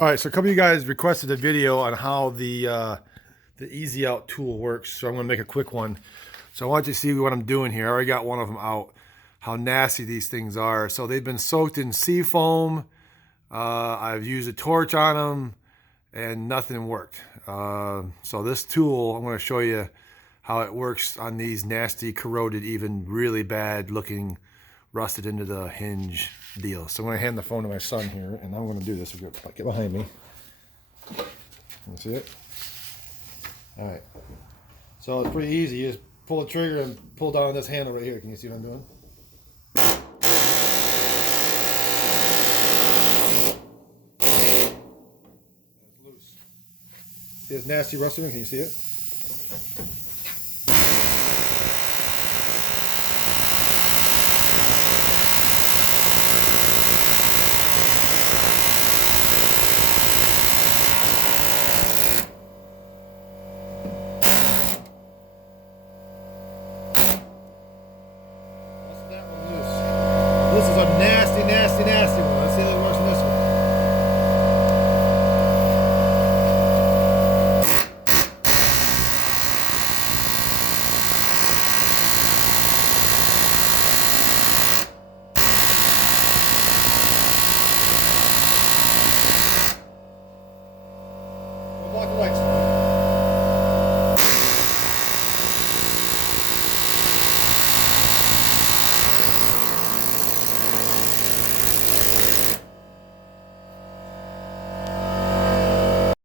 All right, so a couple of you guys requested a video on how the Easy Out tool works, so I'm going to make a quick one. So I want you to see what I'm doing here. I already got one of them out. How nasty these things are. So they've been soaked in sea foam. I've used a torch on them, and nothing worked. So this tool, I'm going to show you how it works on these nasty, corroded, even really bad looking, rusted into the hinge deal. So I'm going to hand the phone to my son here, and I'm going to do this. Get behind me. You see it? All right. So it's pretty easy. You just pull the trigger and pull down this handle right here. Can you see what I'm doing? It's loose. See this nasty rusting? Can you see it? That one loose. This is a nasty, nasty, nasty one. Let's see how it works in this one.